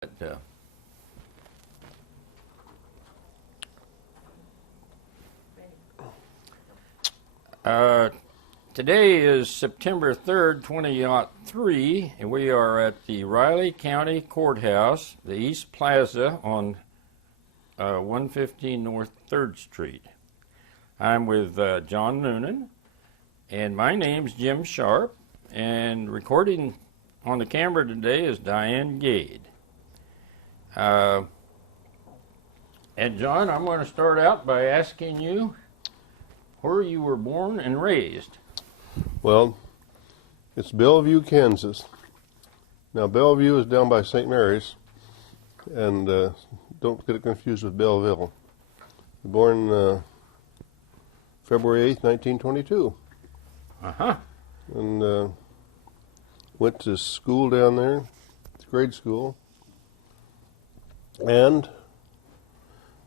But, today is September 3rd, 2003, and we are at the Riley County Courthouse, the East Plaza on 115 North 3rd Street. I'm with John Noonan, and my name's Jim Sharp, and recording on the camera today is Diane Gade. And John, I'm going to start out by asking you where you were born and raised. Well, it's Bellevue, Kansas. Now, Bellevue is down by St. Mary's, and don't get it confused with Belleville. Born February 8th, 1922. Uh-huh. And went to school down there, grade school, and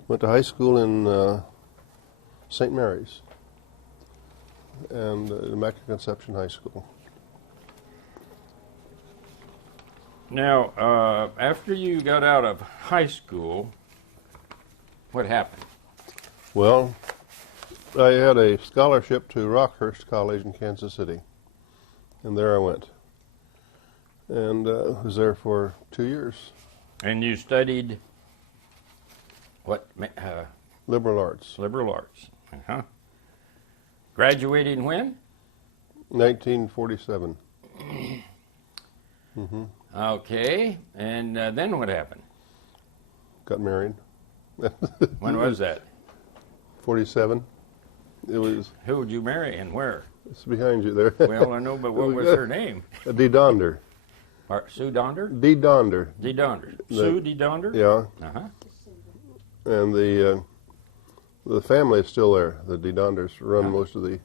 went to high school in St. Mary's and Immaculate Conception High School. Now, after you got out of high school, what happened? Well, I had a scholarship to Rockhurst College in Kansas City, and there I went. And was there for 2 years. And you studied what? Liberal arts. Liberal arts. Uh-huh. Graduating when? 1947. Mm-hmm. Okay. And then what happened? Got married. When was that? 47. It was. Who would you marry and where? It's behind you there. Well, I know, but what was her name? Dee Donder. Sue Donder? Dee Donder. Dee Donder. Sue Dee Donder? Yeah. Uh-huh. And the family is still there. The Dee Donders run most of the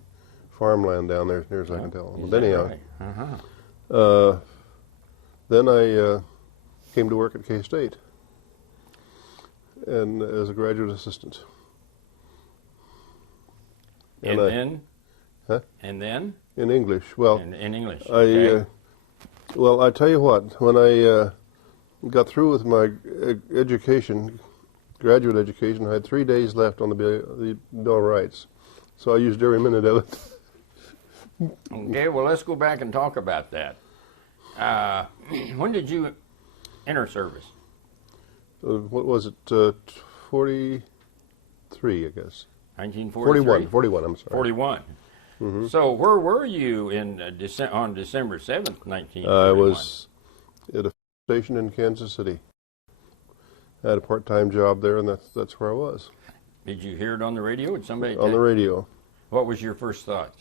farmland down there, as near as I can tell. But anyhow, right? Uh-huh. Then I came to work at K-State and as a graduate assistant. And then? Huh? And then? In English. Well, in English. Okay. Well, I tell you what, when I got through with my education, graduate education, I had 3 days left on the Bill of Rights. So I used every minute of it. Okay, well, let's go back and talk about that. When did you enter service? What was it? 43, I guess. 1943? 41, I'm sorry. 41. Mm-hmm. So where were you in on December 7th, 1941? I was at a station in Kansas City. I had a part-time job there, and that's where I was. Did you hear it on the radio? Did somebody on the radio? What was your first thoughts?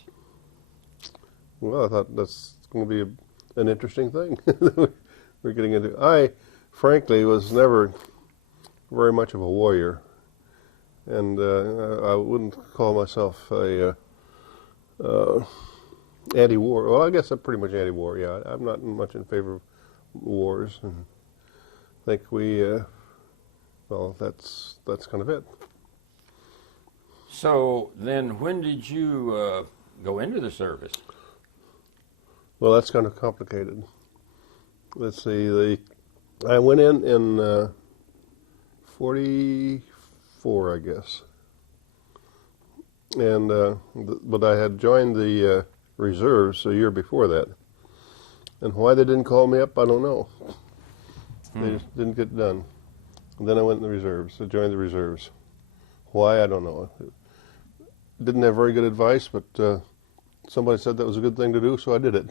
Well, I thought that's going to be an interesting thing we're getting into. I, frankly, was never very much of a warrior, and I wouldn't call myself a anti-war. Well, I guess I'm pretty much anti-war. Yeah, I'm not much in favor of wars, and I think well, that's kind of it. So then, when did you go into the service? Well, that's kind of complicated. Let's see. I went in 44, I guess. And but I had joined the reserves a year before that. And why they didn't call me up, I don't know. They just didn't get done. And then I went in the reserves. I joined the reserves. Why, I don't know. Didn't have very good advice, but somebody said that was a good thing to do, so I did it.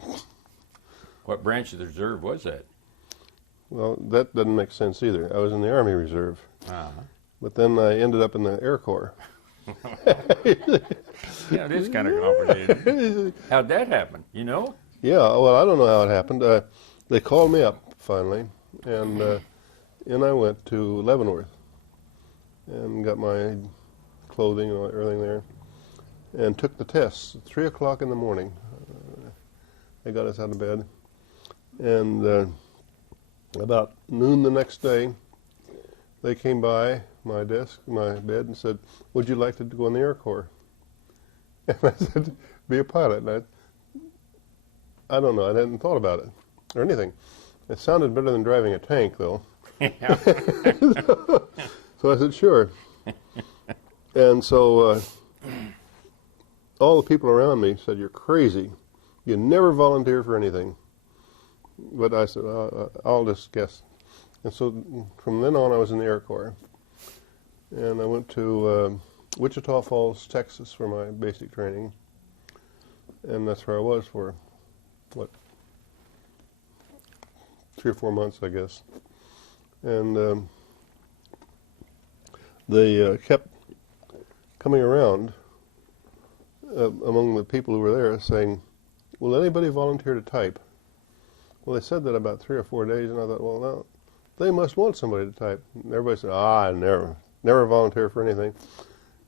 What branch of the reserve was that? Well, that doesn't make sense either. I was in the Army Reserve. Uh-huh. But then I ended up in the Air Corps. Yeah, it is kind of complicated. How'd that happen, you know? Yeah, well, I don't know how it happened. They called me up, finally, and I went to Leavenworth and got my clothing and everything there and took the tests at 3 o'clock in the morning. They got us out of bed. And about noon the next day, they came by my desk, my bed, and said, "Would you like to go in the Air Corps?" And I said, "Be a pilot." And I don't know, I hadn't thought about it or anything. It sounded better than driving a tank, though. Yeah. So I said, sure. And so all the people around me said, you're crazy. You never volunteer for anything. But I said, I'll just guess. And so from then on, I was in the Air Corps. And I went to Wichita Falls, Texas for my basic training. And that's where I was for, what, 3 or 4 months, I guess. And they kept coming around among the people who were there saying, will anybody volunteer to type? Well, they said that about 3 or 4 days, and I thought, well, no, they must want somebody to type. And everybody said, I never volunteer for anything.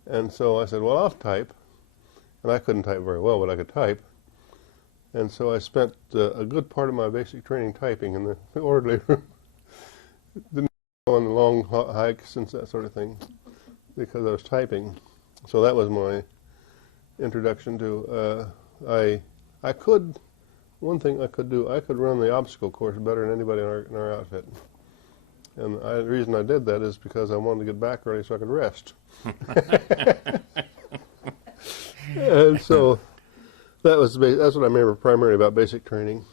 And so I said, well, I'll type. And I couldn't type very well, but I could type. And so I spent a good part of my basic training typing in the orderly room. Didn't go on long hikes and that sort of thing because I was typing. So that was my introduction to, I could, one thing I could do, I could run the obstacle course better than anybody in our outfit. And the reason I did that is because I wanted to get back early so I could rest. And so that's what I remember primarily about basic training.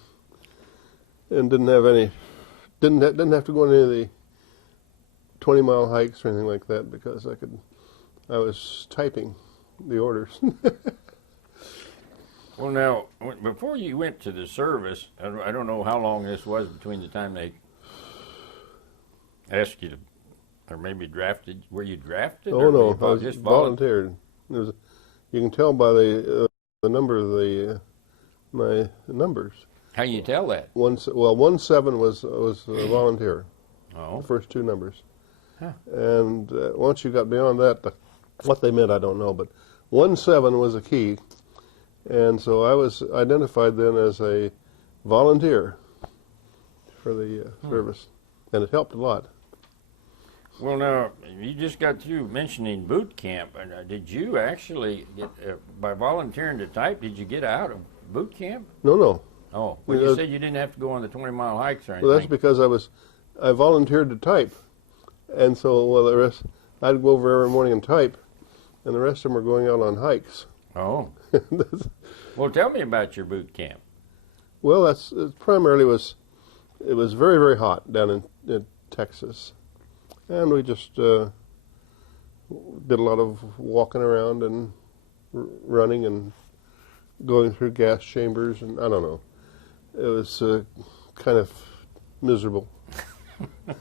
And didn't have to go on any of the 20-mile hikes or anything like that because I was typing the orders. Well, now, before you went to the service, I don't know how long this was between the time they asked you to, or maybe drafted. Were you drafted? Oh, no, I I just volunteered. You can tell by the number of my numbers. How you tell that? 17 was a volunteer. Oh. The first 2 numbers. Huh. And once you got beyond that, what they meant I don't know, but 17 was a key. And so I was identified then as a volunteer for the service, and it helped a lot. Well, now, you just got through mentioning boot camp. Did you actually get, by volunteering to type, did you get out of boot camp? No. Oh, well, you said you didn't have to go on the 20-mile hikes or anything. Well, that's because I volunteered to type. And so, the rest, I'd go over every morning and type, and the rest of them were going out on hikes. Oh. Well, tell me about your boot camp. Well, it was very, very hot down in Texas. And we just did a lot of walking around and running and going through gas chambers, and I don't know. It was kind of miserable.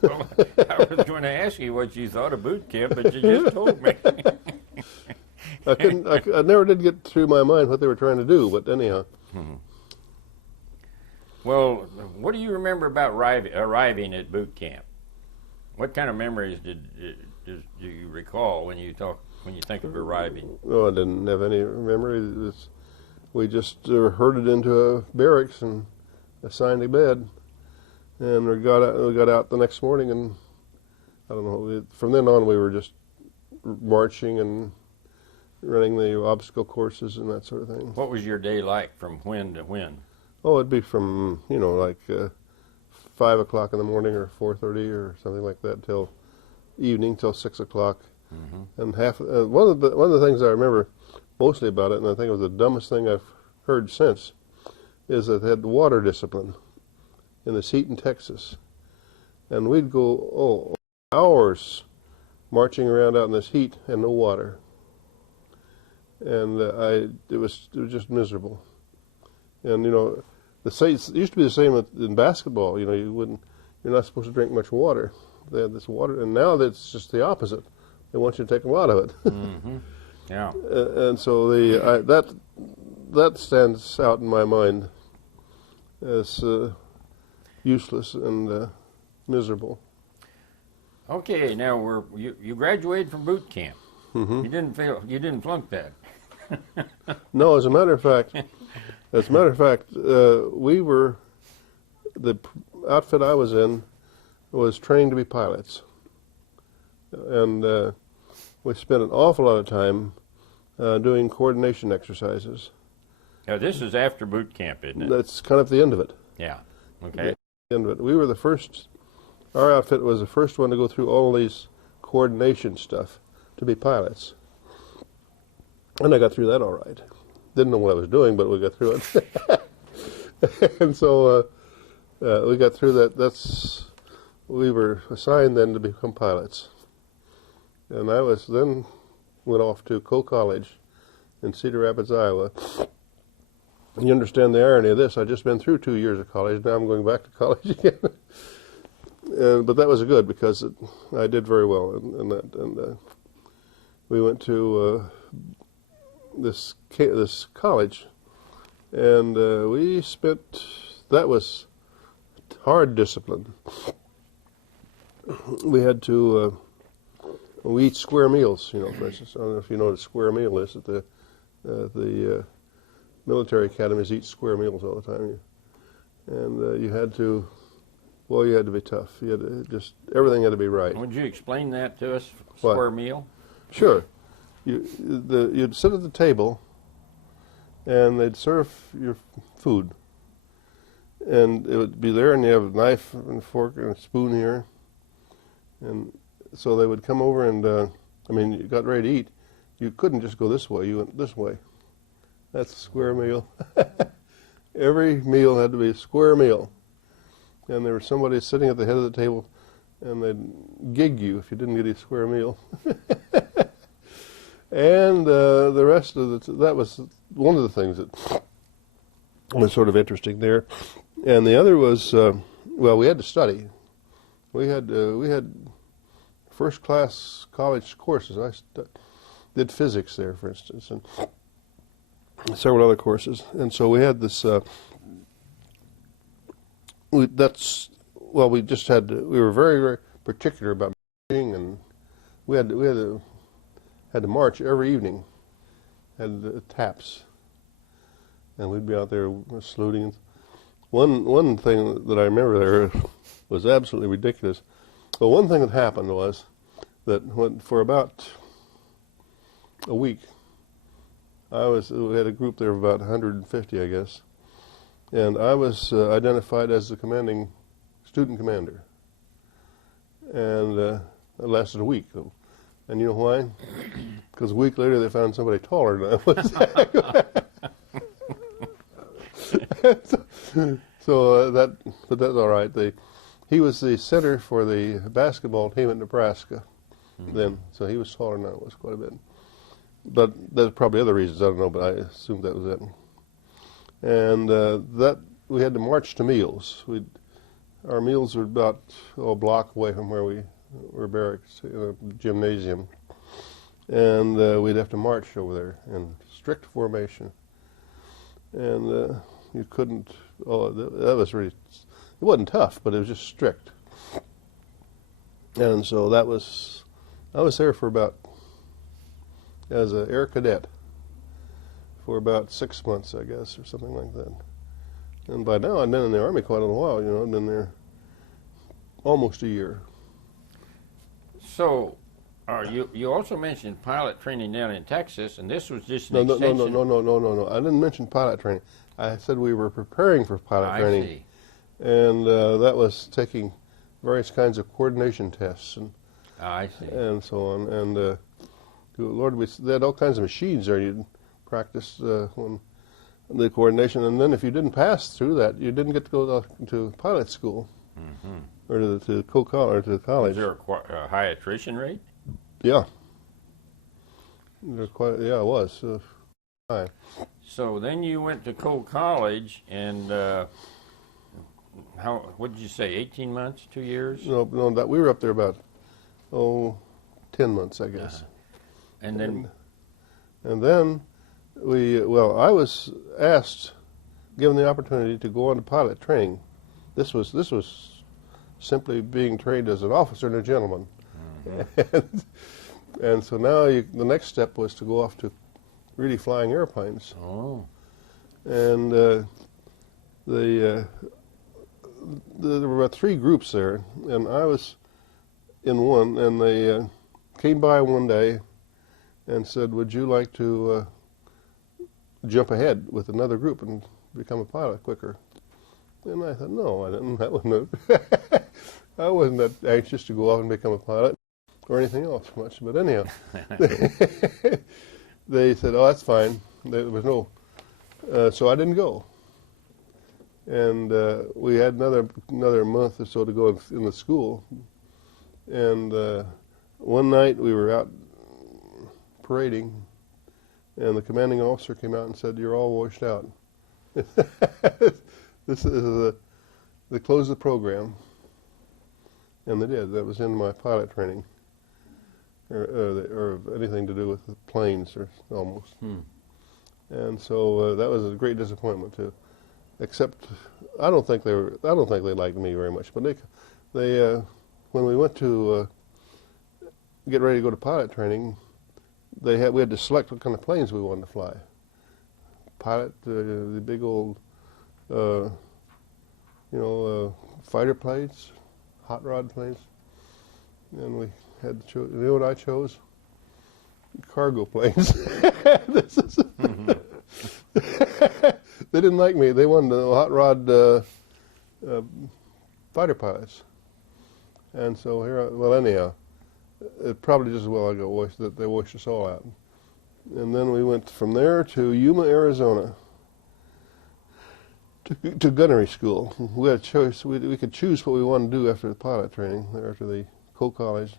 Well, I was going to ask you what you thought of boot camp, but you just told me. I never did get through my mind what they were trying to do, but anyhow. Hmm. Well, what do you remember about arriving at boot camp? What kind of memories do you recall when you think of arriving? Oh, I didn't have any memory. We just herded into a barracks and assigned a bed, and we got out the next morning, and I don't know. From then on, we were just marching and running the obstacle courses and that sort of thing. What was your day like from when to when? Oh, it'd be from 5 o'clock in the morning or 4:30 or something like that till evening, till 6 o'clock. Mm-hmm. And one of the things I remember mostly about it, and I think it was the dumbest thing I've heard since, is that they had water discipline in this heat in Texas, and we'd go hours marching around out in this heat and no water, and it was just miserable. And it used to be the same in basketball. You're not supposed to drink much water. They had this water, and now it's just the opposite. They want you to take a lot of it. Mm-hmm. Yeah. And so that stands out in my mind as useless and miserable. Okay, now you graduated from boot camp. Mm-hmm. You didn't flunk that. No, as a matter of fact, the outfit I was in was trained to be pilots, and we spent an awful lot of time doing coordination exercises. Now this is after boot camp, isn't it? That's kind of the end of it. Yeah. Okay. The end of it. We were the first our outfit was the first one to go through all these coordination stuff to be pilots. And I got through that all right. Didn't know what I was doing, but we got through it. And so we got through that. We were assigned then to become pilots. And I went off to Coe College in Cedar Rapids, Iowa. You understand the irony of this. I'd just been through 2 years of college. Now I'm going back to college again. But that was good because I did very well in that. And we went to this college, and that was hard discipline. We had to we eat square meals, for instance. I don't know if you know what a square meal is. At the military academies eat square meals all the time. And you had to be tough. You had to everything had to be right. Would you explain that to us, What? square meal? Sure. You'd sit at the table, and they'd serve your food. And it would be there, and you have a knife and a fork and a spoon here. And so they would come over and, you got ready to eat. You couldn't just go this way. You went this way. That's a square meal. Every meal had to be a square meal. And there was somebody sitting at the head of the table, and they'd gig you if you didn't get a square meal. And the rest of that was one of the things that was sort of interesting there. And the other was, we had to study. We had first-class college courses. I did physics there, for instance, and several other courses. And so we had this. We just had to. We were very, very particular about being, and we had to march every evening. Had taps, and we'd be out there saluting. One thing that I remember there was absolutely ridiculous. But one thing that happened was that for about a week, we had a group there of about 150, I guess, and I was identified as the commanding student commander. And it lasted a week. And you know why? Because a week later they found somebody taller than I was. But that's all right. He was the center for the basketball team at Nebraska then, so he was taller than I was quite a bit. But there's probably other reasons, I don't know, but I assumed that was it. And we had to march to meals. Our meals were about a block away from where we were barracks, in a gymnasium. And we'd have to march over there in strict formation. And you couldn't, that was really, it wasn't tough, but it was just strict. And so I was there as an air cadet for about 6 months, I guess, or something like that. And by now I'd been in the Army quite a little while, I'd been there almost a year. So, you also mentioned pilot training down in Texas, and this was just an extension. No. I didn't mention pilot training. I said we were preparing for pilot training. I see. And that was taking various kinds of coordination tests I see. and so on. And Lord, they had all kinds of machines there. You'd practice on the coordination, and then if you didn't pass through that, you didn't get to go to pilot school or to Coe College or to the college. Is there a high attrition rate? Yeah. It was high. So then you went to Coe College, and what did you say, 18 months, 2 years? No, we were up there about 10 months, I guess. And then I was given the opportunity to go on to pilot training. This was simply being trained as an officer and a gentleman. And so now the next step was to go off to really flying airplanes. Oh. And there were about 3 groups there, and I was in one, and they came by one day and said, "Would you like to jump ahead with another group and become a pilot quicker?" And I thought, no, I didn't. That wasn't it. I wasn't that anxious to go off and become a pilot or anything else much. But anyhow, they said, "Oh, that's fine." There was no, so I didn't go. And we had another month or so to go in the school. And one night we were out parading, and the commanding officer came out and said, "You're all washed out." This is they closed the program, and they did. That was in my pilot training, or anything to do with the planes, or almost. And so that was a great disappointment too. Except I don't think they liked me very much. But they when we went to get ready to go to pilot training, we had to select what kind of planes we wanted to fly. Pilot the big old fighter planes, hot rod planes, and we had to choose. You know what I chose? Cargo planes. They didn't like me. They wanted the hot rod fighter pilots. And so anyhow, it probably just as well I got washed, that they washed us all out. And then we went from there to Yuma, Arizona, to gunnery school. We had a choice. We could choose what we wanted to do after the pilot training, after the college.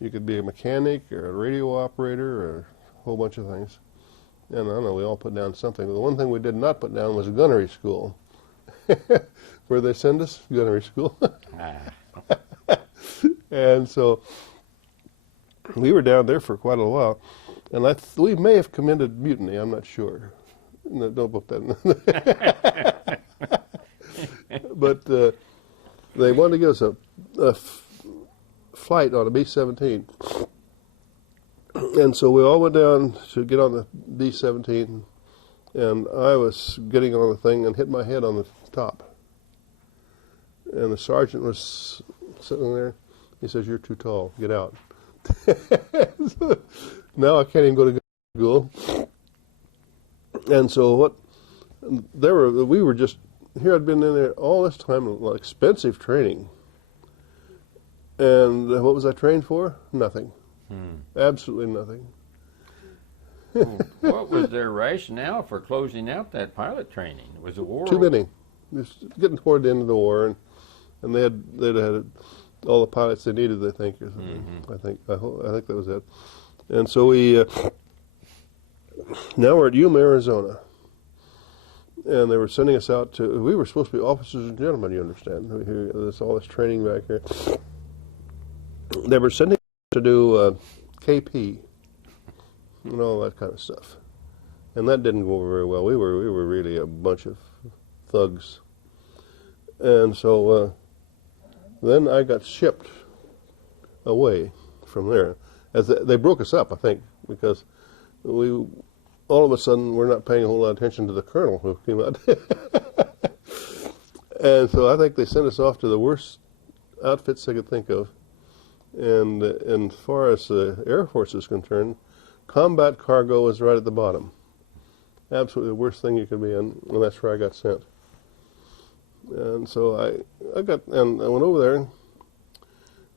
You could be a mechanic or a radio operator or a whole bunch of things. And I don't know, we all put down something. The one thing we did not put down was gunnery school. Where they send us? Gunnery school. And so we were down there for quite a while. And we may have committed mutiny, I'm not sure. No, don't put that in. But they wanted to give us a flight on a B-17. And so we all went down to get on the B-17, and I was getting on the thing and hit my head on the top. And the sergeant was sitting there. He says, "You're too tall. Get out." So now I can't even go to school. And so we were just, here I'd been in there all this time, expensive training. And what was I trained for? Nothing. Absolutely nothing. What was their rationale for closing out that pilot training? Was the war? Too many. Just getting toward the end of the war, and they'd had all the pilots they needed, I think, or something. I think that was it. And so now we're at Yuma, Arizona, and they were sending us out to. We were supposed to be officers and gentlemen. You understand? There's all this training back here. They were sending us to do KP and all that kind of stuff, and that didn't go over very well. We were really a bunch of thugs, and so then I got shipped away from there. As they broke us up, I think, because we all of a sudden we're not paying a whole lot of attention to the colonel who came out, and so I think they sent us off to the worst outfits they could think of. And as far as the Air Force is concerned, combat cargo is right at the bottom. Absolutely the worst thing you could be in, and that's where I got sent. And so I went over there,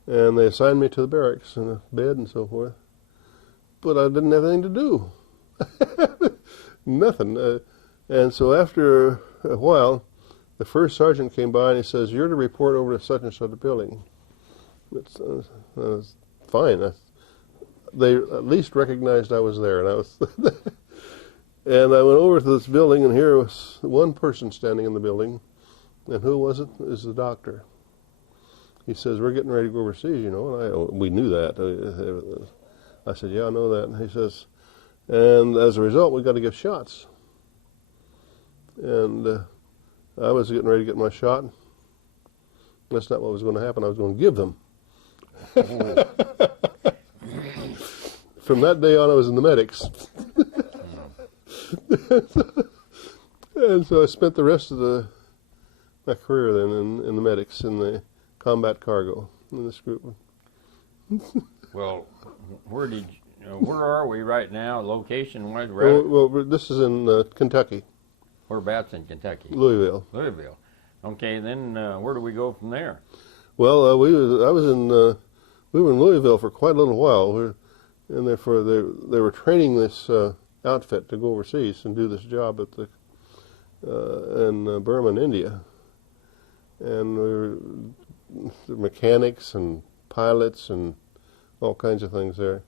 and they assigned me to the barracks and a bed and so forth. But I didn't have anything to do. Nothing. And so after a while, the first sergeant came by and he says, "You're to report over to such and such a building." It's fine. They at least recognized I was there, and I was. And I went over to this building, and here was one person standing in the building, and who was it? It was the doctor. He says, "We're getting ready to go overseas, you know." And we knew that. I said, "Yeah, I know that." And he says, "And as a result, we got to give shots." And I was getting ready to get my shot. That's not what was going to happen. I was going to give them. From that day on, I was in the medics. And so I spent the rest of my career then in the medics, in the combat cargo, in this group. Well, where are we right now, location-wise? Well, this is in Kentucky. Whereabouts in Kentucky? Louisville. Louisville. Okay, then where do we go from there? Well, we were in Louisville for quite a little while. We were in there they were training this outfit to go overseas and do this job at in Burma and India, and we were mechanics and pilots and all kinds of things there.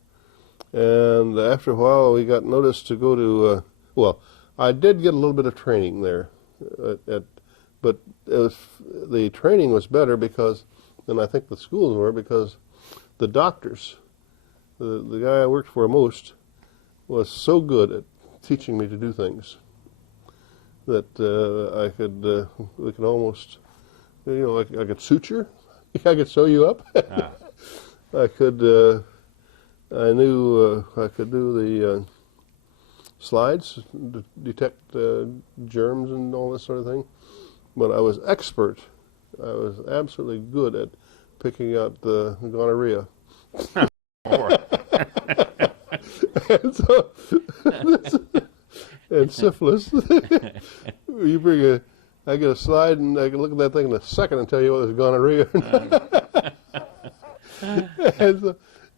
And after a while, we got noticed to go to. Well, I did get a little bit of training there, but the training was better than I think the schools were, because the doctors, the guy I worked for most, was so good at teaching me to do things that we could almost, I could suture, I could sew you up. Ah. I knew I could do the slides, detect germs and all this sort of thing. But I was expert. I was absolutely good at picking out the gonorrhea. and syphilis. I get a slide and I can look at that thing in a second and tell you whether it's gonorrhea or not.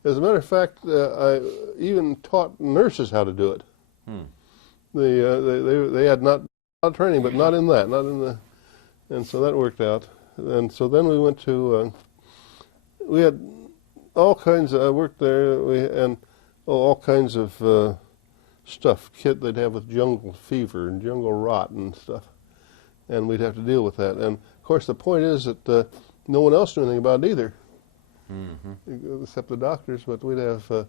As a matter of fact, I even taught nurses how to do it. They had not training, but not in the, and so that worked out. And so then we went to, we had all kinds of, I worked there, all kinds of stuff, they'd have with jungle fever and jungle rot and stuff, and we'd have to deal with that. And of course the point is that no one else knew anything about it either. Mm-hmm. Except the doctors, but we'd have the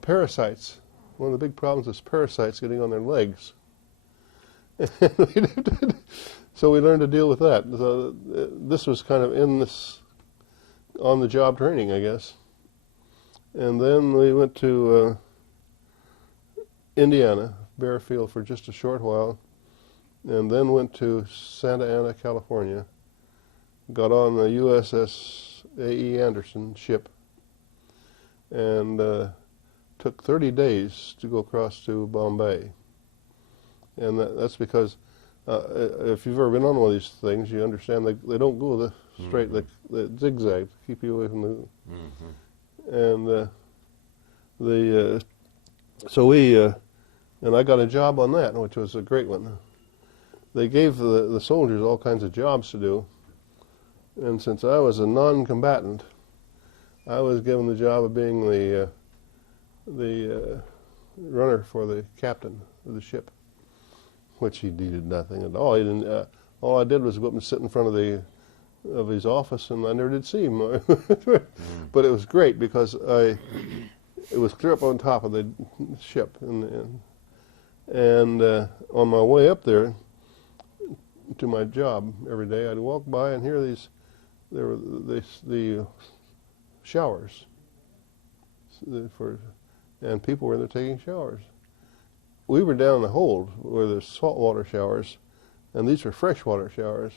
parasites. One of the big problems is parasites getting on their legs. So we learned to deal with that. So this was kind of on-the-job training, I guess. And then we went to Indiana, Bearfield, for just a short while, and then went to Santa Ana, California. Got on the USS A.E. Anderson ship, and took 30 days to go across to Bombay. And that's because if you've ever been on one of these things, you understand they don't go the straight, they zigzag to keep you away from the. Mm-hmm. And so and I got a job on that, which was a great one. They gave the soldiers all kinds of jobs to do. And since I was a non-combatant, I was given the job of being the runner for the captain of the ship, which he did nothing at all. He didn't. All I did was go up and sit in front of his office, and I never did see him. But it was great because it was clear up on top of the ship, and on my way up there to my job every day, I'd walk by and hear these. There were the showers, and people were in there taking showers. We were down the hold where there's saltwater showers, and these were freshwater showers.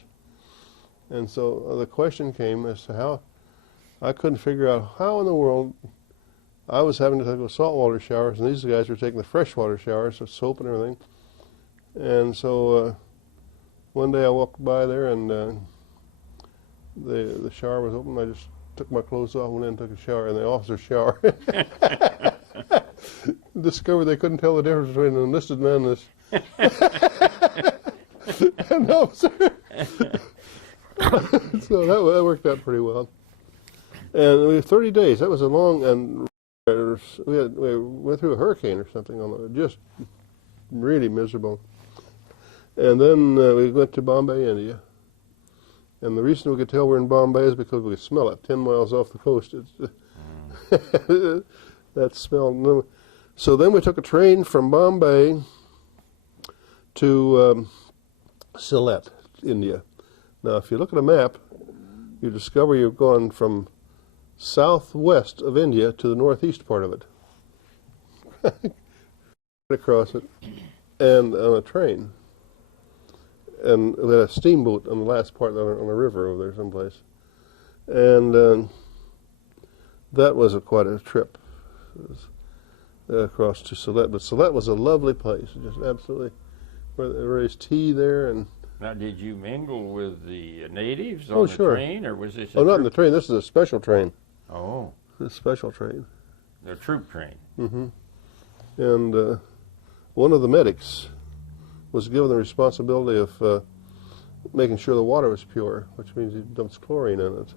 And so the question came as to how, I couldn't figure out how in the world I was having to take the saltwater showers, and these guys were taking the freshwater showers with soap and everything. And so one day I walked by there, and the shower was open. I just took my clothes off, went in and took a shower in the officer's shower. Discovered they couldn't tell the difference between an enlisted man and an officer. So that worked out pretty well. And we had 30 days. That was a long, and we went through a hurricane or something on it. Just really miserable. And then we went to Bombay, India. And the reason we could tell we're in Bombay is because we could smell it 10 miles off the coast. That smell. So then we took a train from Bombay to Sylhet, India. Now, if you look at a map, you discover you've gone from southwest of India to the northeast part of it. Across it, and on a train. And we had a steamboat on the last part on a river over there someplace. And that was quite a trip across to Sylhet. But Sylhet was a lovely place, just absolutely. Where they raised tea there, and Now, did you mingle with the natives Oh, on the sure. train, or was this Oh, not in the train. This is a special train. Oh, This is a special train. the troop train. Mm-hmm. And one of the medics was given the responsibility of making sure the water was pure, which means he dumps chlorine in it.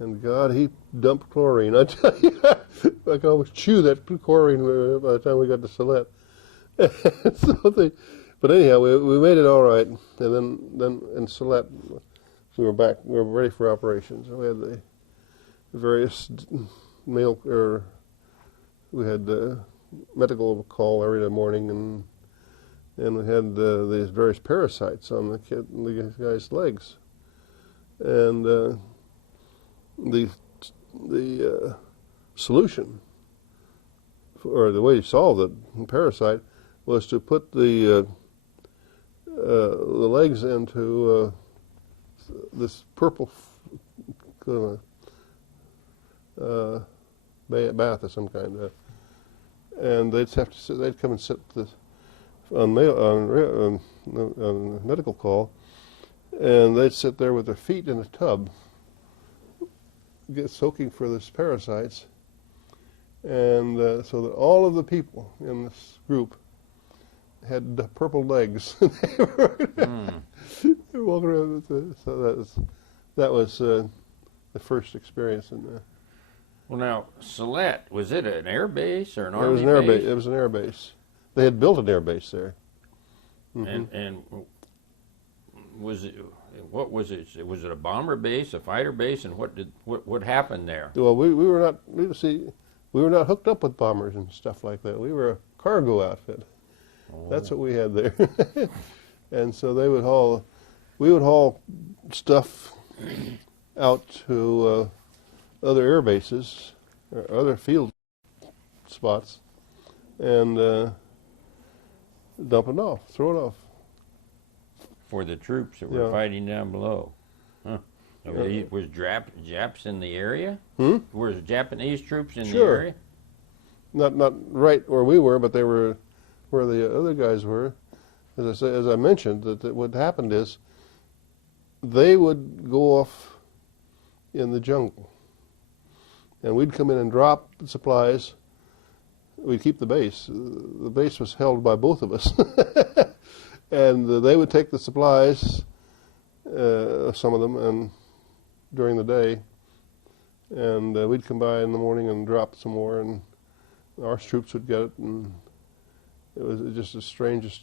And God, he dumped chlorine. I tell you, I could almost chew that chlorine by the time we got to Salette. But anyhow, we made it all right. And then in Salette, we were back. We were ready for operations. We had the various we had medical call every morning, and we had these various parasites on the guy's legs, and the solution, or the way to solve the parasite, was to put the legs into this purple bath of some kind, and they'd come and sit on medical call, and they'd sit there with their feet in a tub, get soaking for these parasites, and so that all of the people in this group had purple legs. They were walking around with so that was the first experience in there. Well, now, Salette, was it an air base or an It army was an air base? base. It was an air base. They had built an air base there. Mm-hmm. And was it, what was it? Was it a bomber base, a fighter base, and what happened there? Well, we were not. We were not hooked up with bombers and stuff like that. We were a cargo outfit. Oh. That's what we had there. And so we would haul stuff out to other air bases or other field spots, and dump it off, throw it off. For the troops that were Yeah. fighting down below. Huh. Was Japs in the area? Hmm? Were Japanese troops in the Sure. area? Not right where we were, but they were where the other guys were. As I mentioned, that what happened is they would go off in the jungle, and we'd come in and drop the supplies. We'd keep the base. The base was held by both of us, and they would take the supplies, some of them, and during the day, and we'd come by in the morning and drop some more, and our troops would get it, and it was just the strangest,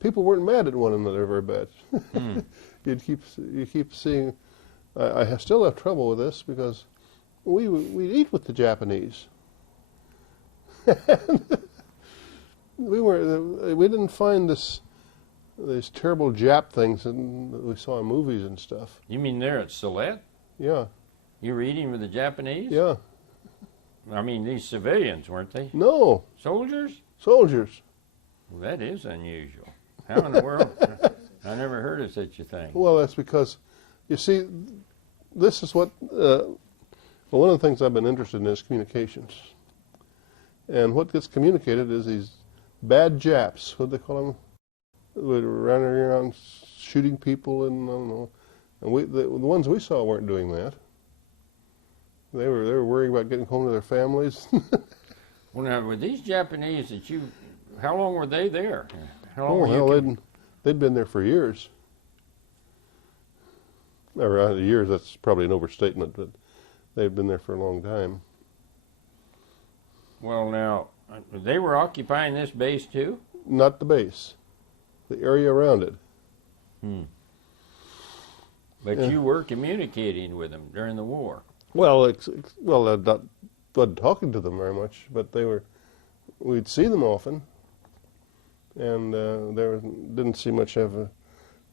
people weren't mad at one another very bad. You keep seeing. I still have trouble with this because we'd eat with the Japanese. We didn't find these terrible Jap things that we saw in movies and stuff. You mean there at Salette? Yeah. You were eating with the Japanese? Yeah. I mean, these civilians, weren't they? No. Soldiers? Soldiers. Well, that is unusual. How in the world? I never heard of such a thing. Well, that's because, you see, this is what, one of the things I've been interested in is communications. And what gets communicated is these bad Japs, what do they call them? Would run around shooting people, and I don't know. And the ones we saw weren't doing that. They were worrying about getting home to their families. Well, now, with these Japanese how long were they there? How long Oh, were you? hell, they'd been there for years. Or years, that's probably an overstatement, but they'd been there for a long time. Well, now, they were occupying this base too? Not the base, the area around it. But Yeah. you were communicating with them during the war. Well, I wasn't talking to them very much, but we'd see them often, and didn't see much of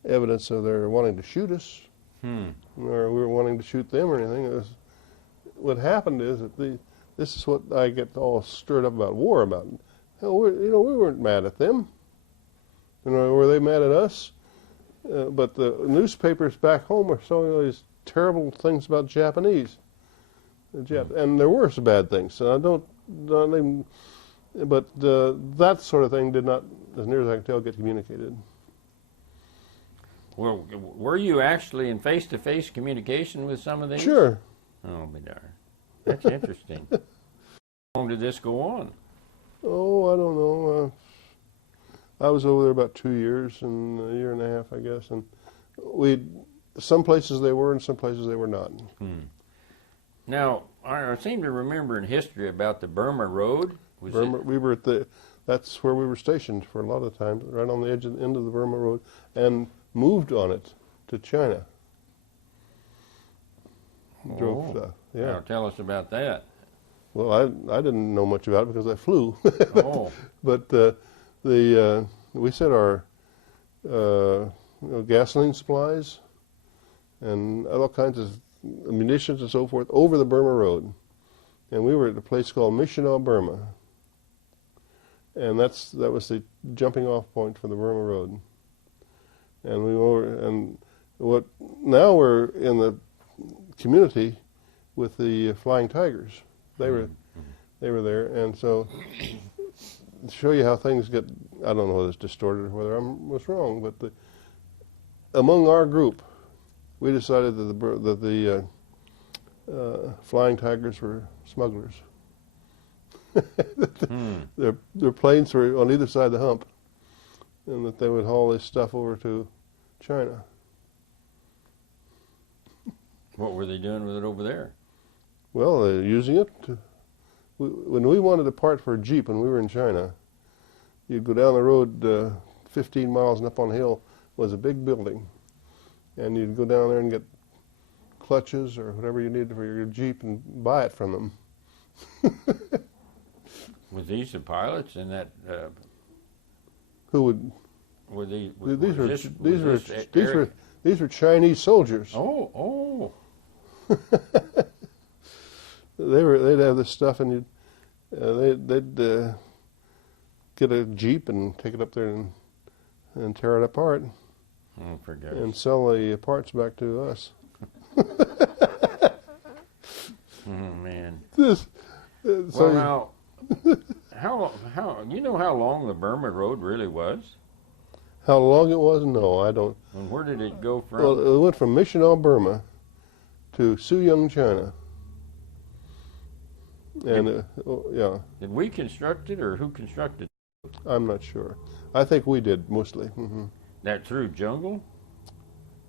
evidence of their wanting to shoot us, or we were wanting to shoot them or anything. What happened is that this is what I get all stirred up about war about. Hell, we weren't mad at them. Were they mad at us? But the newspapers back home are showing all these terrible things about Japanese. And there were some bad things. And I don't even, but that sort of thing did not, as near as I can tell, get communicated. Well, were you actually in face-to-face communication with some of these? Sure. Oh, be darned. That's interesting. How long did this go on? Oh, I don't know. I was over there about 2 years and a year and a half, I guess. And some places they were and some places they were not. Now, I seem to remember in history about the Burma Road. We were that's where we were stationed for a lot of the time, right on the end of the Burma Road, and moved on it to China. Drove stuff. Yeah. Now tell us about that. Well, I didn't know much about it because I flew. Oh. But we set our gasoline supplies and all kinds of munitions and so forth over the Burma Road, and we were at a place called Missional, Burma, and that was the jumping off point for the Burma Road. And now we're in the community with the Flying Tigers. They were there, and so to show you how things get, I don't know whether it's distorted or whether I was wrong, but among our group, we decided that the Flying Tigers were smugglers. Their planes were on either side of the hump, and that they would haul this stuff over to China. What were they doing with it over there? Well, they're using it when we wanted a part for a Jeep when we were in China, you'd go down the road 15 miles and up on a hill was a big building, and you'd go down there and get clutches or whatever you needed for your Jeep and buy it from them. Was these the pilots in that? Who would? Were these were Chinese soldiers. Oh. They'd have this stuff, and they'd get a Jeep and take it up there and tear it apart. Oh, forget and sell the parts back to us. Oh man. So now, how you know how long the Burma Road really was? How long it was? No, I don't. And where did it go from? Well, it went from Missional, Burma, to Suyong, China. And yeah. Did we construct it, or who constructed it? I'm not sure. I think we did mostly. That through jungle?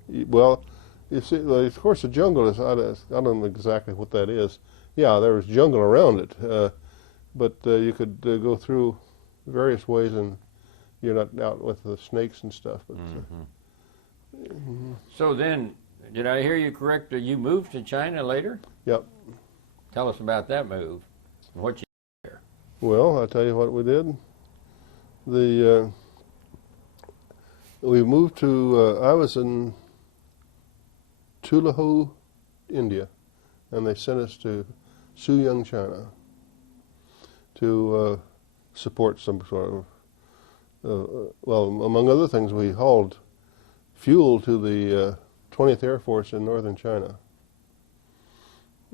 Well, you see, of course, the jungle is. I don't know exactly what that is. Yeah, there was jungle around it, but you could go through various ways, and you're not out with the snakes and stuff. But, So then, did I hear you correctly? You moved to China later? Yep. Tell us about that move. What you did there? Well, I'll tell you what we did. We moved to. I was in Tullahu, India, and they sent us to Suyong, China, to support some sort of. Well, among other things, we hauled fuel to the 20th Air Force in northern China.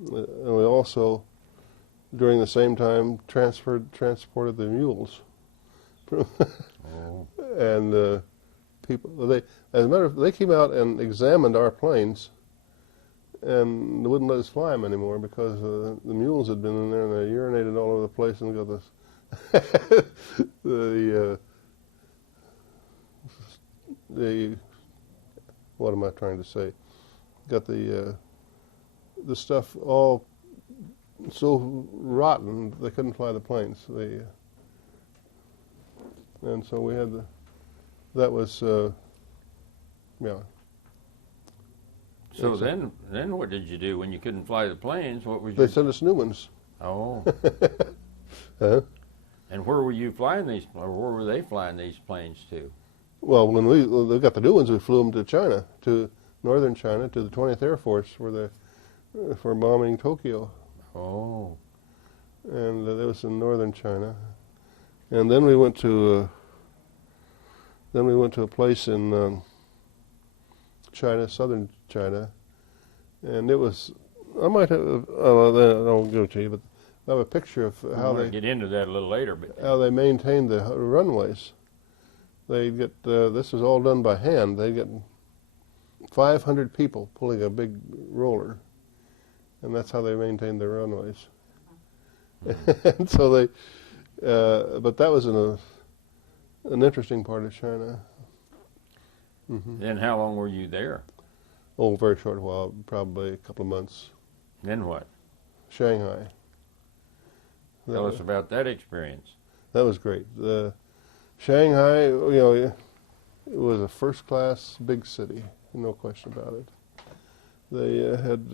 And we also, during the same time, transported the mules. And people, as a matter of fact, they came out and examined our planes, and they wouldn't let us fly them anymore because the mules had been in there and they urinated all over the place and got this. What am I trying to say? Got the stuff all so rotten they couldn't fly the planes. And so we had that was yeah. So then what did you do when you couldn't fly the planes? What was They sent us new ones. Oh. Huh? And where were you flying these, or where were they flying these planes to? Well, when they got the new ones, we flew them to China, to northern China, to the 20th Air Force, for bombing Tokyo. Oh. And that was in northern China. And then we went to a place in China, southern China, and it was. I might have. I'll give it to you, but I have a picture of how they get into that a little later. But how they maintained the runways. They get this was all done by hand. They get 500 people pulling a big roller, and that's how they maintained their runways. And so they, but that was an interesting part of China. Then how long were you there? Oh, very short while, probably a couple of months. Then what? Shanghai. Tell us about that experience. That was great. Shanghai, it was a first-class big city, no question about it. They had,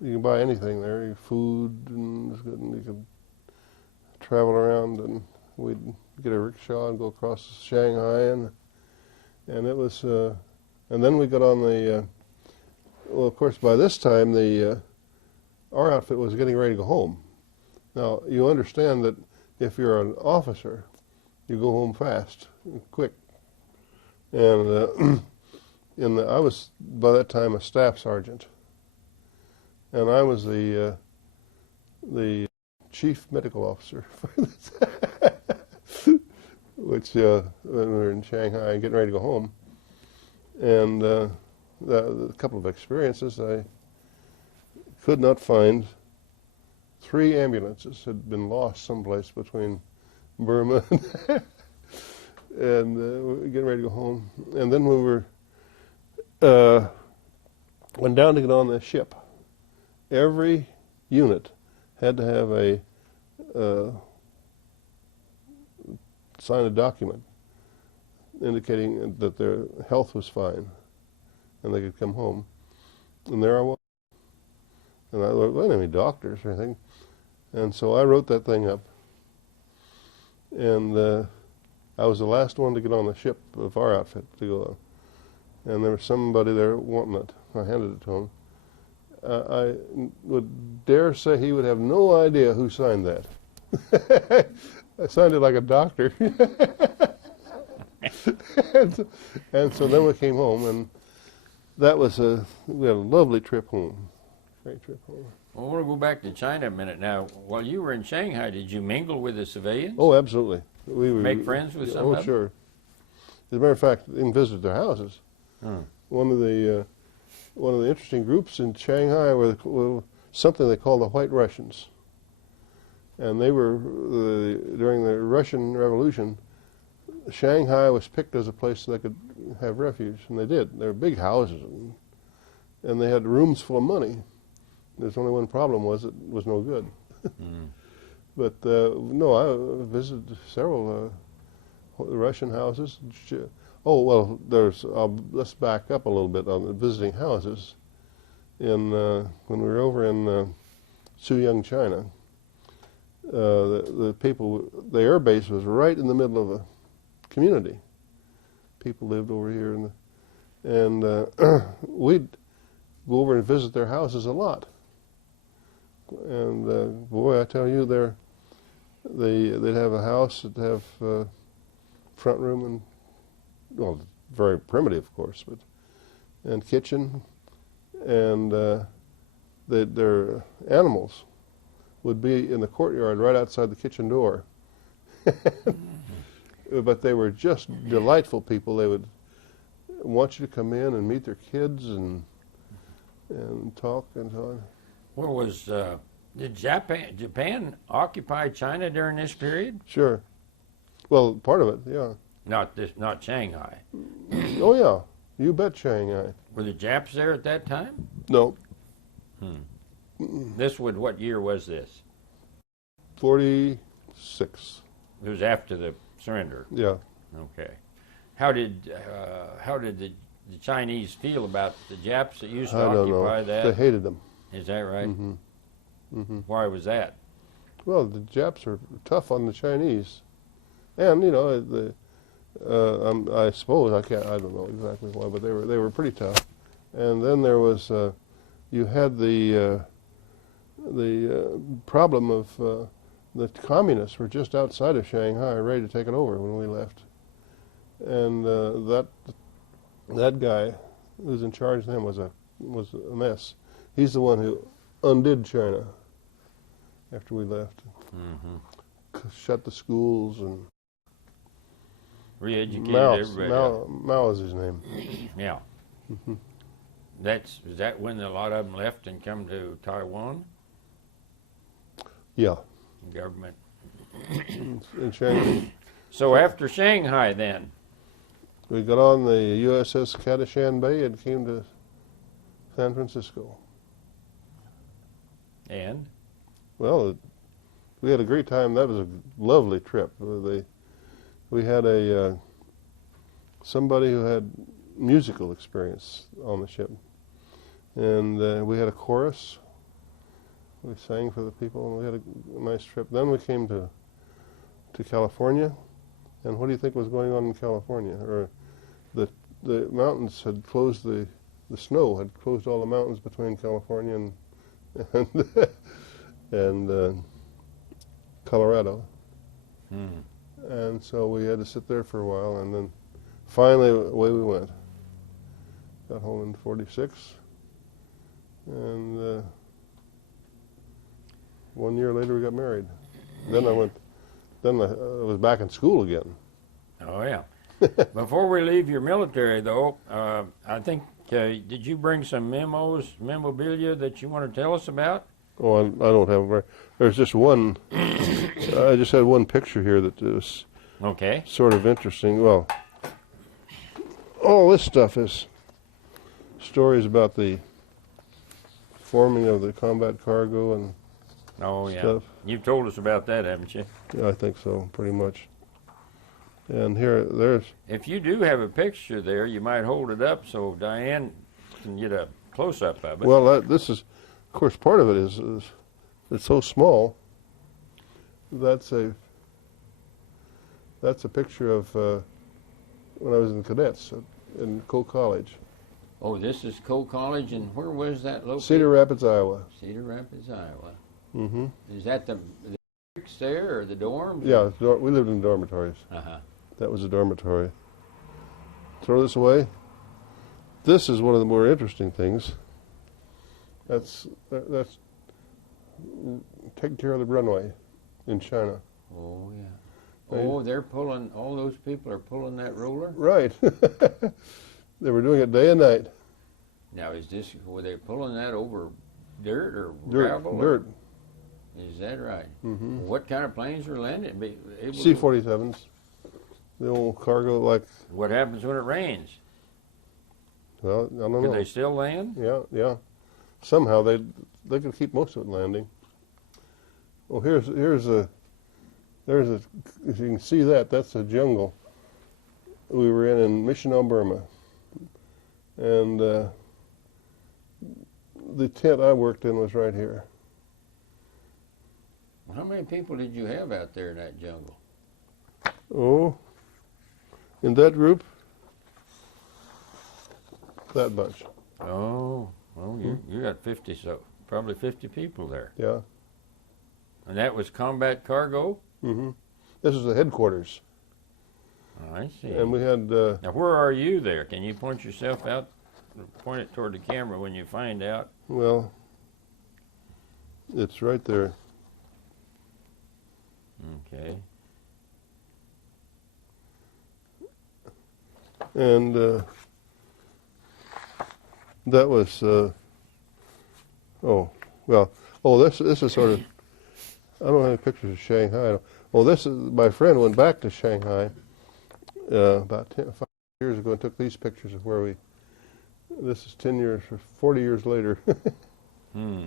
you can buy anything there, food, and you could travel around, and we'd get a rickshaw and go across Shanghai, and it was, and then we got on the, well, of course, by this time, our outfit was getting ready to go home. Now, you understand that if you're an officer, you go home fast, quick. And I was, by that time, a staff sergeant. And I was the chief medical officer for this, which, when we were in Shanghai getting ready to go home. And a couple of experiences, I could not find 3 ambulances had been lost someplace between Burma and getting ready to go home. And then we went down to get on the ship. Every unit had to have sign a document indicating that their health was fine and they could come home. And there I was. And I thought, well, any doctors or anything. And so I wrote that thing up. And I was the last one to get on the ship of our outfit to go on. And there was somebody there wanting it. I handed it to him. I would dare say he would have no idea who signed that. I signed it like a doctor. and so then we came home, and that was we had a lovely trip home. Great trip home. Well, I want to go back to China a minute now. While you were in Shanghai, did you mingle with the civilians? Oh, absolutely. We would make friends with some of them? Oh, sure. As a matter of fact, even visited their houses. One of the interesting groups in Shanghai were something they called the White Russians. And they were, during the Russian Revolution, Shanghai was picked as a place they could have refuge, and they did. They were big houses, and they had rooms full of money. There's only one problem, was it was no good. But no, I visited several Russian houses. Oh, well, let's back up a little bit on the visiting houses. When we were over in Suyang, China, the air base was right in the middle of a community. People lived over here, and we'd go over and visit their houses a lot. And boy, I tell you, they'd have a house that'd have front room and, well, very primitive, of course, and kitchen, and their animals would be in the courtyard right outside the kitchen door. But they were just delightful people. They would want you to come in and meet their kids and talk and so on. What was did Japan occupy China during this period? Sure. Well, part of it, yeah. Not Shanghai. Oh yeah, you bet Shanghai. Were the Japs there at that time? No. What year was this? 46. It was after the surrender. Yeah. Okay. How did the Chinese feel about the Japs that used to I don't occupy know. that? They hated them. Is that right? Mm-hmm. Why was that? Well, the Japs are tough on the Chinese, and I suppose I don't know exactly why, but they were pretty tough. And then there was you had the problem of the communists were just outside of Shanghai, ready to take it over when we left, and that guy who was in charge of them was a mess. He's the one who undid China after we left. Shut the schools, Re-educated everybody. Mao is his name. Yeah. Mm-hmm. Is that when a lot of them left and come to Taiwan? Yeah. Government. In Shanghai. So after Shanghai then? We got on the USS Kadashan Bay and came to San Francisco. And? Well, we had a great time. That was a lovely trip. We had somebody who had musical experience on the ship. And we had a chorus. We sang for the people, and we had a nice trip. Then we came to California. And what do you think was going on in California? Or the mountains had closed, the snow had closed all the mountains between California and Colorado. Hmm. And so we had to sit there for a while, and then finally away we went. Got home in '46, and 1 year later we got married. Then I was back in school again. Oh, yeah. Before we leave your military, though, I think, did you bring some memorabilia that you want to tell us about? Oh, I don't have very. There's just one. I just had one picture here that is okay. Sort of interesting. Well, all this stuff is stories about the forming of the combat cargo and stuff. You've told us about that, haven't you? Yeah, I think so, pretty much. And there's. If you do have a picture there, you might hold it up so Diane can get a close-up of it. Well, this is, of course, part of it is it's so small. That's a picture of when I was in cadets in Cole College. Oh, this is Cole College, and where was that located? Cedar Rapids, Iowa. Cedar Rapids, Iowa. Mm-hmm. Is that the bricks there, or the dorms? Yeah, we lived in dormitories. Uh-huh. That was a dormitory. Throw this away. This is one of the more interesting things. That's taking care of the runway in China. Oh, yeah. Oh, they're pulling, all those people are pulling that roller? Right. They were doing it day and night. Now, were they pulling that over dirt or gravel? Dirt. Is that right? Mm-hmm. What kind of planes were landing? C-47s. The old cargo, like. What happens when it rains? Well, I don't know. Can they still land? Yeah. Somehow they could keep most of it landing. Well, there's a. If you can see that's a jungle we were in Mission, Burma, and the tent I worked in was right here. How many people did you have out there in that jungle? Oh, in that group, that bunch. Oh, well, you got 50, so probably 50 people there. Yeah. And that was combat cargo? Mm-hmm. This is the headquarters. Oh, I see. And we had. Now, where are you there? Can you point yourself out, point it toward the camera when you find out? Well, it's right there. Okay. And that was. This is sort of. I don't have any pictures of Shanghai. This is my friend went back to Shanghai about 5 years ago and took these pictures of where we. This is 10 years or 40 years later. Hmm.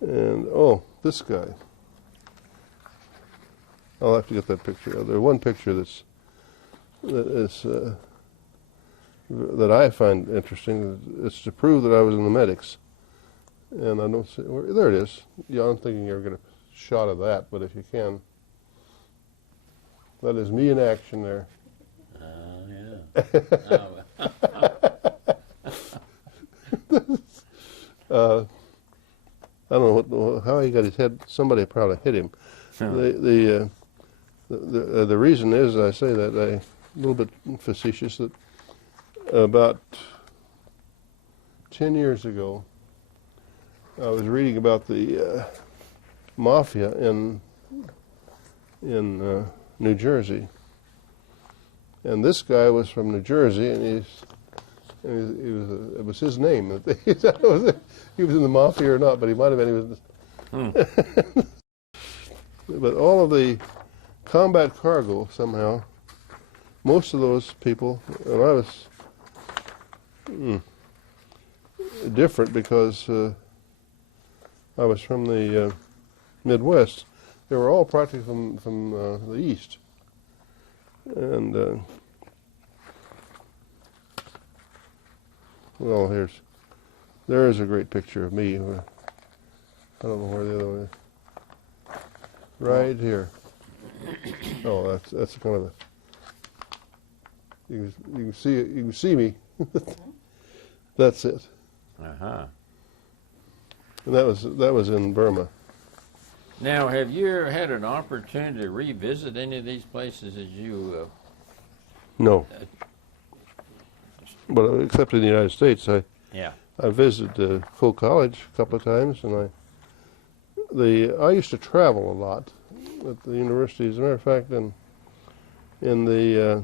And this guy. I'll have to get that picture. There's one picture that I find interesting. It's to prove that I was in the medics. And I don't see, there it is. Yeah, I'm thinking you're going to get a shot of that, but if you can. That is me in action there. Yeah. I don't know how he got his head. Somebody probably hit him. The reason is, I say that, a little bit facetious, that about 10 years ago, I was reading about the mafia in New Jersey, And this guy was from New Jersey, and it was his name. He was in the mafia or not, but he might have been. But all of the combat cargo, somehow, most of those people, and I was different because I was from the Midwest. They were all practically from the East. And, well, there is a great picture of me. I don't know where the other one is. Right here. Oh, that's kind of a. You can see it. You can see me. That's it. And that was in Burma. Now, have you ever had an opportunity to revisit any of these places as you? No. But except in the United States, I visited Cole College a couple of times, and I used to travel a lot at the university. As a matter of fact, in the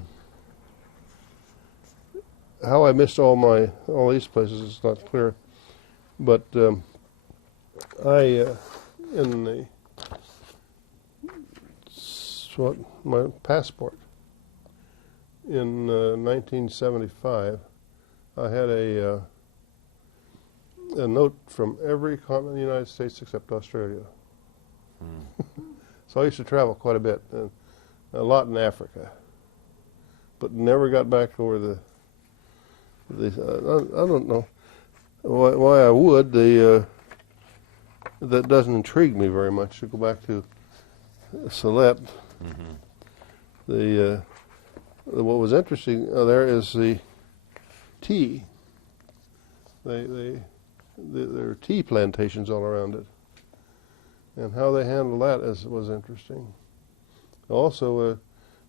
how I missed all these places is not clear, but in my passport in 1975, I had a note from every continent in the United States except Australia. So I used to travel quite a bit, and a lot in Africa, but never got back over the I don't know why I would. That doesn't intrigue me very much to go back to Sylhet. What was interesting there is the tea. There are tea plantations all around it, and how they handle that was interesting. Also,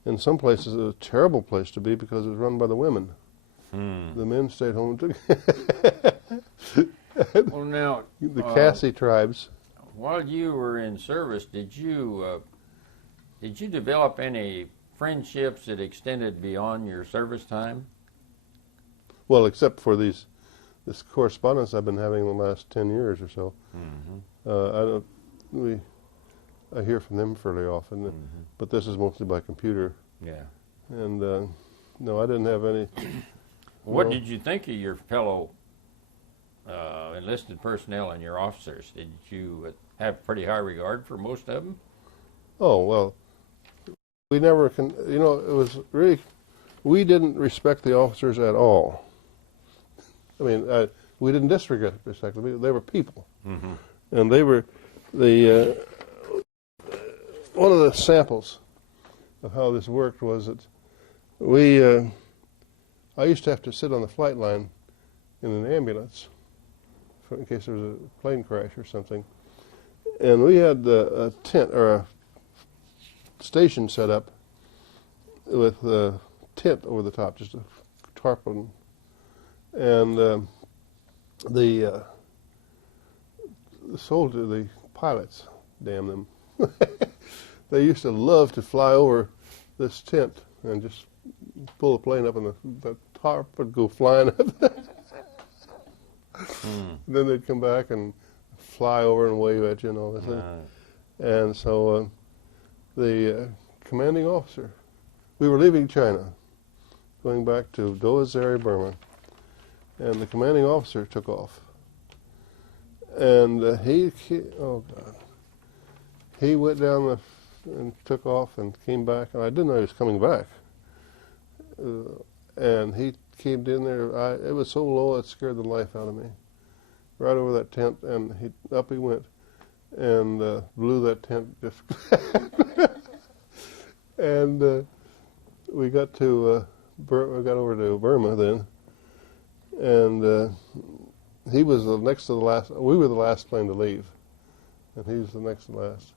in some places, it was a terrible place to be because it was run by the women. The men stayed home and took. Well, now the Khasi tribes. While you were in service, did you develop any friendships that extended beyond your service time? Well, except for this correspondence I've been having the last 10 years or so. I hear from them fairly often, but this is mostly by computer. Yeah. And no, I didn't have any. What did you think of your fellow enlisted personnel and your officers? Did you have pretty high regard for most of them? Oh, well, we never it was really, we didn't respect the officers at all. I mean, we didn't disrespect them. They were people. And they were one of the samples of how this worked was that I used to have to sit on the flight line in an ambulance in case there was a plane crash or something. And we had a tent or a station set up with a tent over the top, just a tarpaulin. And the pilots, damn them, they used to love to fly over this tent and just pull the plane up and the tarp would go flying up. Then they'd come back and fly over and wave at you and all this. And so the commanding officer, we were leaving China, going back to Doazari, Burma, and the commanding officer took off. And he went down and took off and came back, and I didn't know he was coming back. And he came in there. It was so low it scared the life out of me. Right over that tent, and up he went, and blew that tent just. And we got to we got over to Burma then, and he was the next to the last. We were the last plane to leave, and he was the next to last,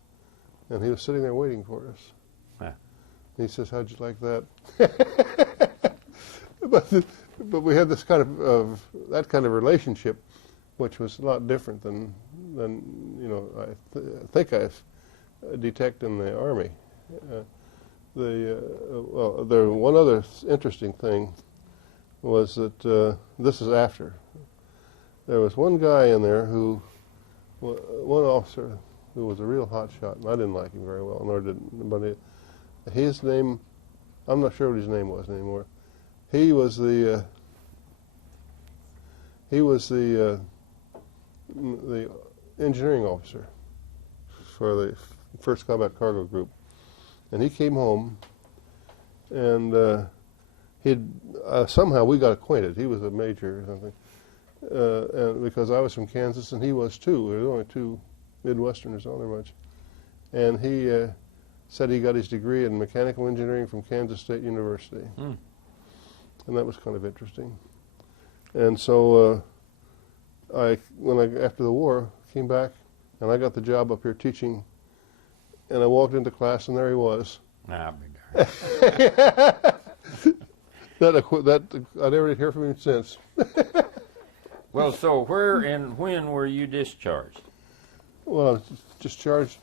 and he was sitting there waiting for us. He says, "How'd you like that?" But we had this kind of that kind of relationship, which was a lot different than I think I detect in the Army. well, there one other interesting thing was that this is after. There was one guy in there one officer who was a real hot shot, and I didn't like him very well, nor did anybody. His name, I'm not sure what his name was anymore. He was the engineering officer for the First Combat Cargo Group, and he came home, and somehow we got acquainted. He was a major or something, and because I was from Kansas and he was too. There were only two Midwesterners on there much, and he said he got his degree in mechanical engineering from Kansas State University, and that was kind of interesting. And so after the war came back, and I got the job up here teaching, and I walked into class, and there he was. Nah, be darned. That I never did hear from him since. Well, so where and when were you discharged? Well, I was discharged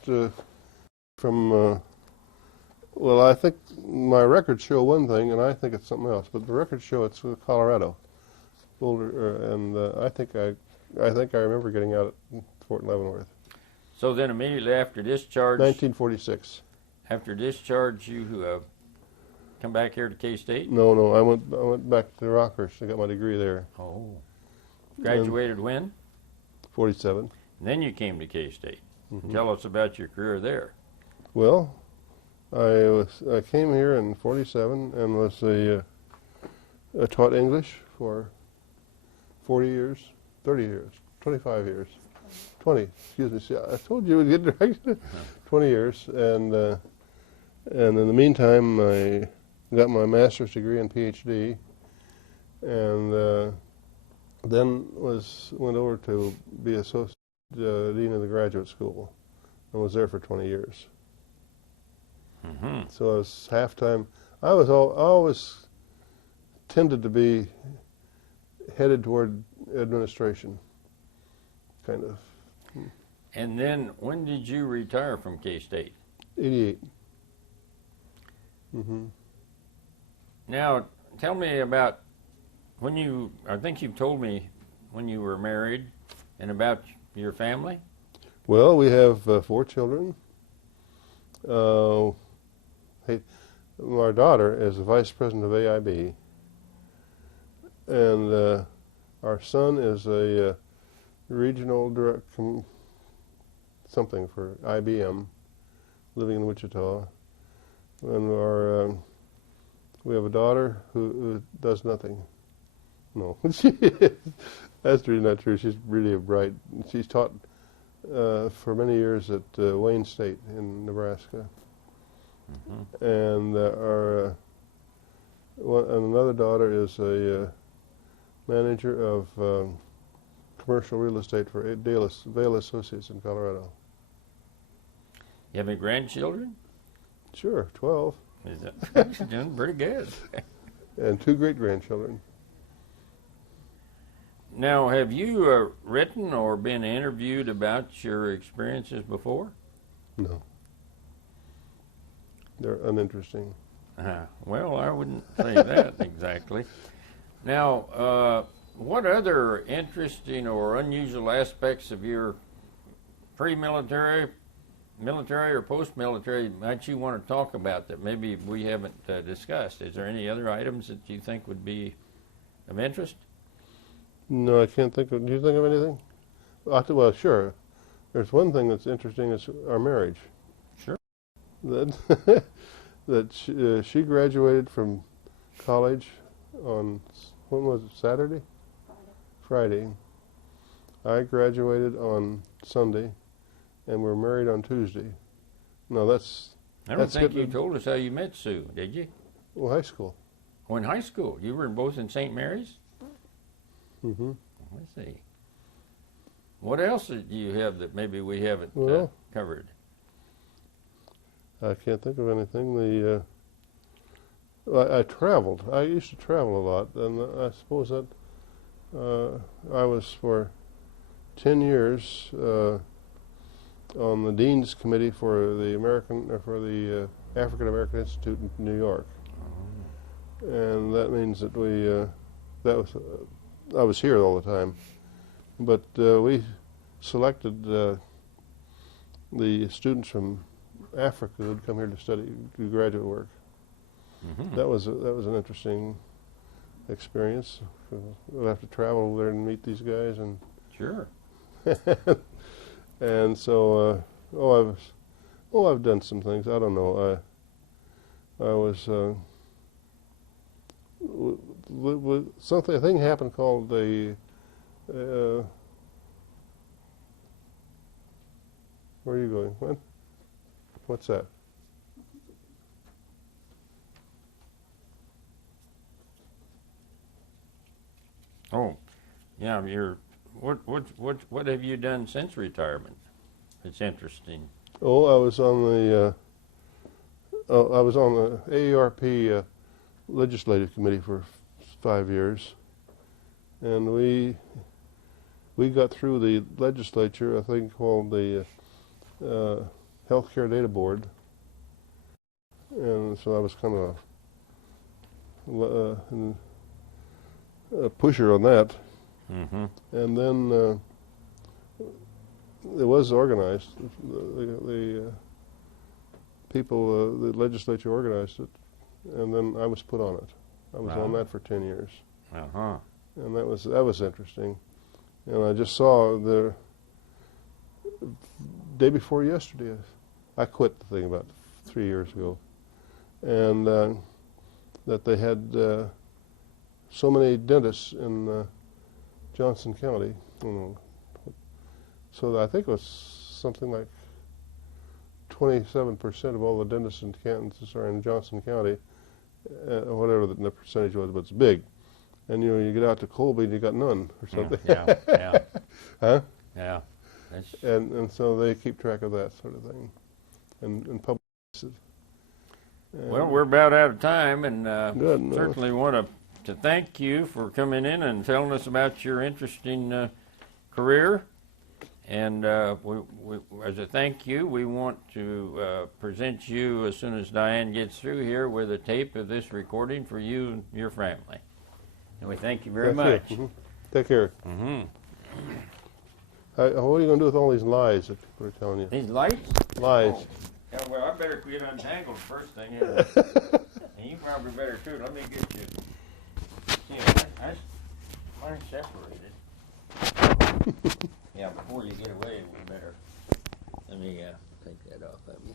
from. Well, I think my records show one thing, and I think it's something else. But the records show it's Colorado, Boulder, and I think I remember getting out at Fort Leavenworth. So then, immediately after discharge. 1946. After discharge, you come back here to K-State? No, I went back to Rockhurst. I got my degree there. Oh. Graduated when? 47. And then you came to K-State. Tell us about your career there. Well, I came here in 47 and was I taught English for 40 years, 30 years, 25 years, 20. Excuse me. See, I told you it would get directed. 20 years, and in the meantime, I got my master's degree and PhD, and then went over to be associate dean of the graduate school, and was there for 20 years. So I was half-time. I always tended to be headed toward administration, kind of. And then, when did you retire from K-State? 88. Now, tell me about I think you've told me when you were married, and about your family. Well, we have 4 children. Our daughter is the vice president of AIB, and our son is a regional something for IBM, living in Wichita. And we have a daughter who does nothing. No, that's really not true. She's really bright. She's taught for many years at Wayne State in Nebraska. And another daughter is a manager of commercial real estate for Vail Associates in Colorado. You have any grandchildren? Sure, 12. You're doing pretty good. And 2 great-grandchildren. Now, have you written or been interviewed about your experiences before? No. They're uninteresting. Well, I wouldn't say that exactly. Now, what other interesting or unusual aspects of your pre-military, military, or post-military might you want to talk about that maybe we haven't discussed? Is there any other items that you think would be of interest? No, I can't think of. Do you think of anything? Well, sure. There's one thing that's interesting is our marriage. Sure. That she graduated from college on, when was it, Saturday? Friday. I graduated on Sunday, and we're married on Tuesday. No, that's. I don't think you told us how you met Sue, did you? Well, high school. Oh, in high school. You were both in St. Mary's? Let's see. What else do you have that maybe we haven't covered? I can't think of anything. I traveled. I used to travel a lot, and I suppose that I was for 10 years on the Dean's Committee for the African American Institute in New York. And that means that I was here all the time, but we selected the students from Africa who'd come here to study, do graduate work. Mm-hmm. That was an interesting experience. We'll have to travel over there and meet these guys, and Sure. and so I've done some things. I don't know. I was a thing happened called the where are you going? What? What's that? Oh, yeah. What have you done since retirement? It's interesting. Oh, I was on the AARP legislative committee for 5 years, and we got through the legislature, a thing called the Healthcare Data Board, and so I was kind of a pusher on that. Mm-hmm. And then it was organized. The people, the legislature organized it, and then I was put on it. I was on that for 10 years. Uh-huh. And that was interesting. And I just saw the day before yesterday, I quit the thing about 3 years ago, and that they had so many dentists in Johnson County. So I think it was something like 27% of all the dentists in Kansas are in Johnson County, whatever the percentage was, but it's big. And you get out to Colby and you got none or something. Yeah. Huh? Yeah. And so they keep track of that sort of thing, and publish it. Well, we're about out of time, and Good, no. certainly want to thank you for coming in and telling us about your interesting career. And as a thank you, we want to present you, as soon as Diane gets through here, with a tape of this recording for you and your family. And we thank you very much. Mm-hmm. Take care. Mm-hmm. What are you going to do with all these lies that people are telling you? These lights? Lies. Oh. Yeah, well, I better get untangled first thing. And you probably better too. Let me get you. See, mine's separated. Yeah, before you get away, we better. Let me take that off of you.